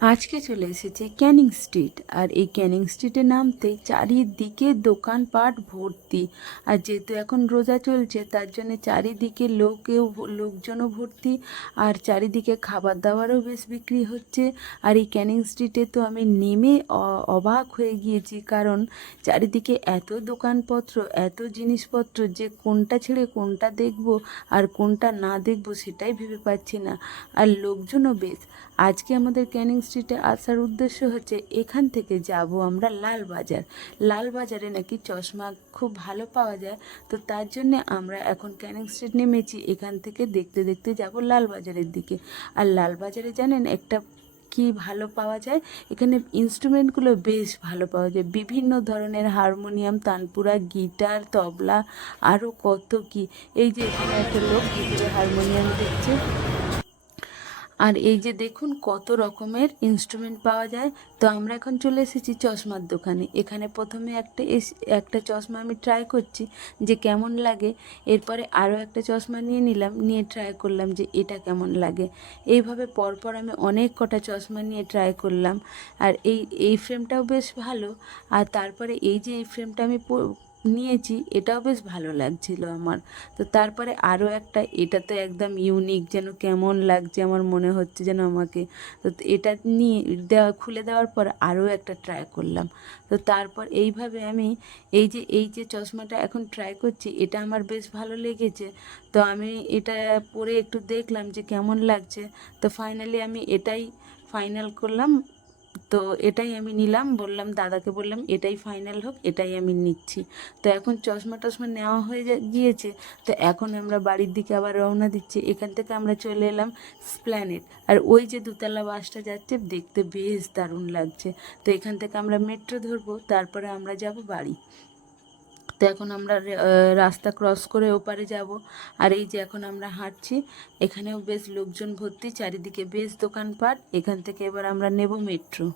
আজকে চলে এসেছি ক্যানিং স্ট্রিট। আর এই ক্যানিং স্ট্রিটে নামতে চারিদিকে দোকানপাট ভর্তি। আর যেহেতু এখন রোজা চলছে তার জন্য চারিদিকে লোকজনও ভর্তি। আর চারিদিকে খাবার দাবারও বেশ বিক্রি হচ্ছে। আর এই ক্যানিং স্ট্রিটে তো আমি নেমে অবাক হয়ে গিয়েছি, কারণ চারিদিকে এত দোকানপত্র, এত জিনিসপত্র যে কোনটা ছেড়ে কোনটা দেখব আর কোনটা না দেখব সেটাই ভেবে পাচ্ছি না। আর লোকজনও বেশ। আজকে আমাদের ক্যানিং স্ট্রিটে আসার উদ্দেশ্য হচ্ছে এখান থেকে যাব আমরা লালবাজার। লালবাজারে নাকি চশমা খুব ভালো পাওয়া যায়, তো তার জন্যে আমরা এখন ক্যানিং স্ট্রিট নেমেছি। এখান থেকে দেখতে দেখতে যাব লালবাজারের দিকে। আর লালবাজারে জানেন একটা কি ভালো পাওয়া যায়, এখানে ইনস্ট্রুমেন্টগুলো বেশ ভালো পাওয়া যায়। বিভিন্ন ধরনের হারমোনিয়াম, তানপুরা, গিটার, তবলা, আরও কত কি। এই যে এখানে একটা লোক ভিতরে হারমোনিয়াম দেখছে। আর এই যে দেখুন কত রকমের ইনস্ট্রুমেন্ট পাওয়া যায়। তো আমরা এখন চলে এসেছি চশমার দোকানে। এখানে প্রথমে একটা চশমা আমি ট্রাই করছি যে কেমন লাগে। এরপরে আরও একটা চশমা নিয়ে নিলাম, নিয়ে ট্রাই করলাম যে এটা কেমন লাগে। এইভাবে পরপর আমি অনেক কটা চশমা নিয়ে ট্রাই করলাম। আর এই ফ্রেমটাও বেশ ভালো। আর তারপরে এই যে এই ফ্রেমটা আমি নিয়েছি, এটাও বেশ ভালো লাগছিল আমার। তো তারপরে আরও একটা, এটা তো একদম ইউনিক, যেন কেমন লাগছে আমার মনে হচ্ছে যেন আমাকে। তো এটা নিয়ে খুলে দেওয়ার পর আরও একটা ট্রাই করলাম। তো তারপর এইভাবে আমি এই যে চশমাটা এখন ট্রাই করছি, এটা আমার বেশ ভালো লেগেছে। তো আমি এটা পরে একটু দেখলাম যে কেমন লাগছে। তো ফাইনালি আমি এটাই ফাইনাল করলাম। তো এটাই আমি নিলাম, বললাম দাদাকে, বললাম এটাই ফাইনাল হোক, এটাই আমি নিচ্ছি। তো এখন চশমা টশমা নেওয়া হয়ে গিয়েছে। তো এখন আমরা বাড়ির দিকে আবার রওনা দিচ্ছি। এখান থেকে আমরা চলে এলাম স্প্ল্যানেড। আর ওই যে দুতলা বাসটা যাচ্ছে, দেখতে বেশ দারুণ লাগছে। তো এখান থেকে আমরা মেট্রো ধরবো, তারপরে আমরা যাব বাড়ি। তো এখন আমরা রাস্তা ক্রস করে ওপারে যাব। আর এই যে এখন আমরা হাঁটছি, এখানেও বেশ লোকজন ভর্তি, চারিদিকে বেশ দোকানপাট। এখান থেকে এবার আমরা নেব মেট্রো।